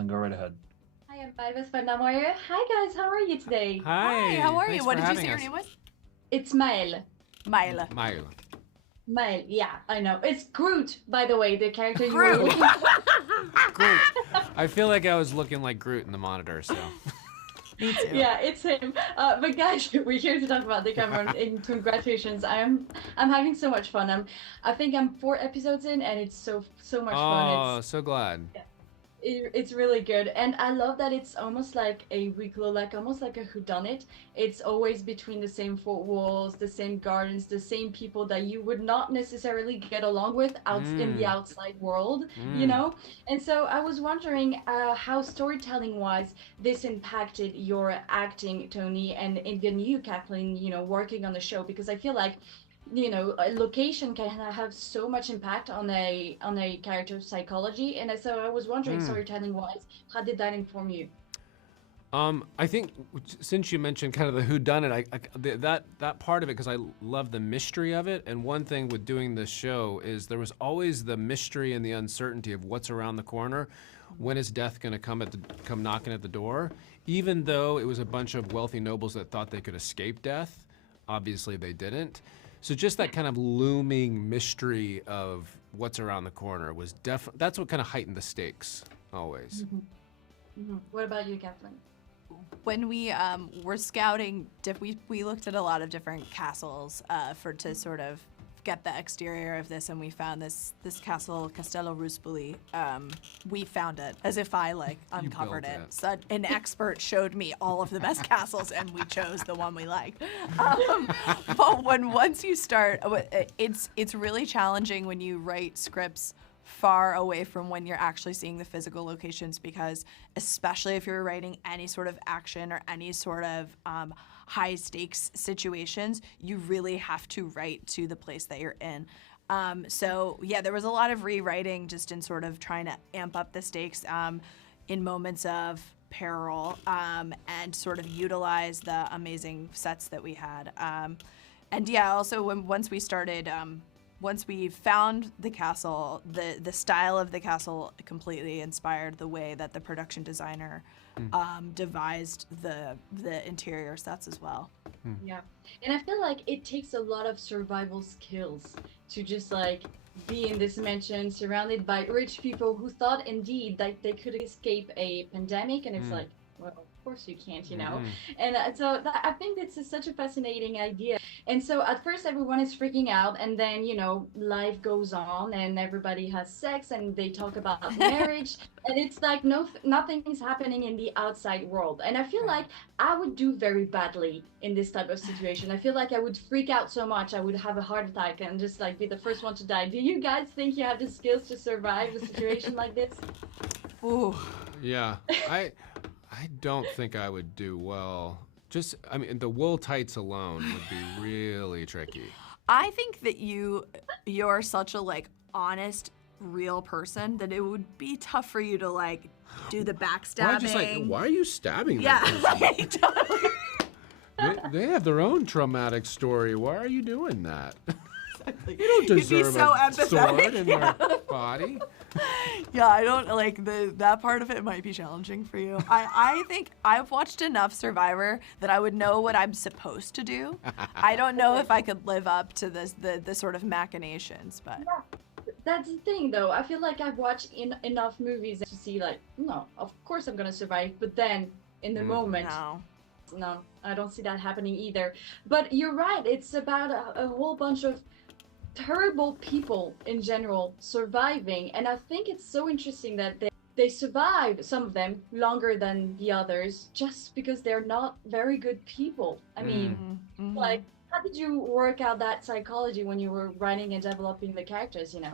Kathleen. Go right ahead. Hi, I'm Five with FandomWire. Hi guys, how are you today? Hi, how are you? Thanks What for did you having say your us. name was? It's Maëlle. Myla. Myla. Maëlle, yeah, I know. It's Groot, by the way, the character you Groot. were looking for. Groot. I feel like I was looking like Groot in the monitor, so. Me too. Yeah, it's him. But guys, we're here to talk about Decameron. And congratulations, I'm having so much fun. I think I'm 4 episodes in, and it's so much fun. Oh, so glad. It's really good, and I love that it's almost like a weekly, like almost like a whodunit. It's always between the same 4 walls, the same gardens, the same people that you would not necessarily get along with out in the outside world, you know. And so I was wondering how storytelling-wise this impacted your acting, Tony, and even you, Kathleen, you know, working on the show, because I feel like, you know, a location can have so much impact on a character's psychology, and so I was wondering, storytelling wise, how did that inform you? I think since you mentioned kind of the whodunit, that part of it, because I love the mystery of it, and one thing with doing this show is there was always the mystery and the uncertainty of what's around the corner. When is death going to come knocking at the door? Even though it was a bunch of wealthy nobles that thought they could escape death, obviously they didn't. So just that kind of looming mystery of what's around the corner was that's what kind of heightened the stakes always. What about you, Kathleen? When we were scouting, we looked at a lot of different castles to sort of get the exterior of this, and we found this castle, Castello Ruspoli. We found it as if I uncovered it. So an expert showed me all of the best castles, and we chose the one we liked. But once you start, it's really challenging when you write scripts far away from when you're actually seeing the physical locations, because especially if you're writing any sort of action or any sort of high stakes situations, you really have to write to the place that you're in. So yeah, there was a lot of rewriting just in sort of trying to amp up the stakes in moments of peril and sort of utilize the amazing sets that we had. And yeah, also once we found the castle, the style of the castle completely inspired the way that the production designer devised the interior sets as well. Yeah, and I feel like it takes a lot of survival skills to just like be in this mansion surrounded by rich people who thought indeed that they could escape a pandemic, and it's like, well, of course you can't, you know. And so I think this is such a fascinating idea. And so at first everyone is freaking out, and then, you know, life goes on and everybody has sex and they talk about marriage, and it's like nothing is happening in the outside world. And I feel like I would do very badly in this type of situation. I feel like I would freak out so much I would have a heart attack and just like be the first one to die. Do you guys think you have the skills to survive a situation like this? Ooh. Yeah, I don't think I would do well. I mean, the wool tights alone would be really tricky. I think that you're such a honest, real person that it would be tough for you to do the backstabbing. Why are you stabbing Yeah, them? right. Totally. They have their own traumatic story. Why are you doing that? Exactly. You don't You'd be deserve so a empathetic. sword in their body. Yeah, I don't that part of it might be challenging for you. I think I've watched enough Survivor that I would know what I'm supposed to do. I don't know if I could live up to the sort of machinations, but. Yeah. That's the thing, though. I feel like I've watched enough movies to see, no, of course I'm gonna survive. But then, in the moment, no, I don't see that happening either. But you're right. It's about a whole bunch of terrible people in general surviving, and I think it's so interesting that they survive, some of them longer than the others, just because they're not very good people. I mean, how did you work out that psychology when you were writing and developing the characters, you know?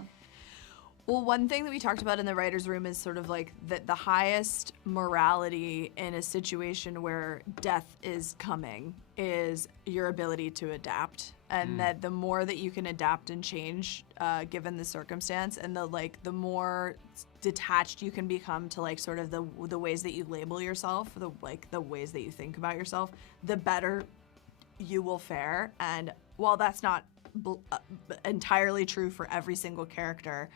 Well, one thing that we talked about in the writer's room is sort of the highest morality in a situation where death is coming is your ability to adapt. And that the more that you can adapt and change given the circumstance, and the more detached you can become to sort of the ways that you label yourself, the ways that you think about yourself, the better you will fare. And while that's not entirely true for every single character,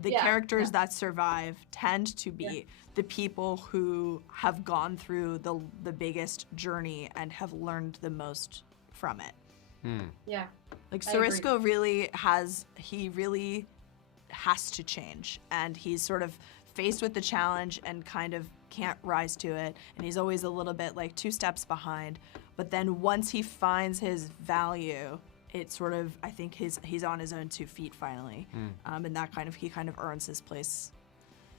the Yeah, characters yeah. that survive tend to be the people who have gone through the biggest journey and have learned the most from it. Yeah. Like I agree. Sorisko really has to change, and he's sort of faced with the challenge and kind of can't rise to it, and he's always a little bit like 2 steps behind. But then once he finds his value, it sort of, I think he's on his own 2 feet finally, and that he kind of earns his place.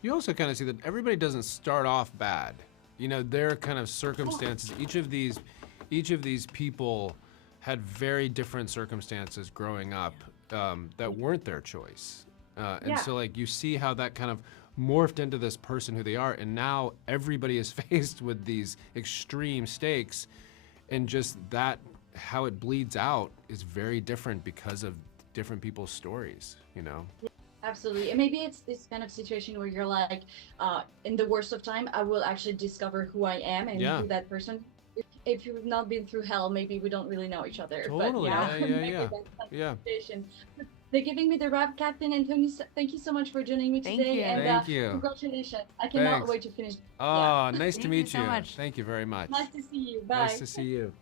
You also kind of see that everybody doesn't start off bad. You know, their kind of circumstances. Each of these people had very different circumstances growing up that weren't their choice, and so like you see how that kind of morphed into this person who they are, and now everybody is faced with these extreme stakes, and just that how it bleeds out is very different because of different people's stories, you know. Absolutely. And maybe it's this kind of situation where you're like, in the worst of time, I will actually discover who I am and who that person. If you've not been through hell, maybe we don't really know each other. Totally. But Yeah. yeah. They're giving me the wrap, Kathleen and Tony. Thank you so much for joining me Thank today. you. And Thank you. Congratulations. I cannot Thanks. wait to finish. Oh, nice to Thank meet you you. so much. Thank you very much. Nice to see you. Bye. Nice to see you.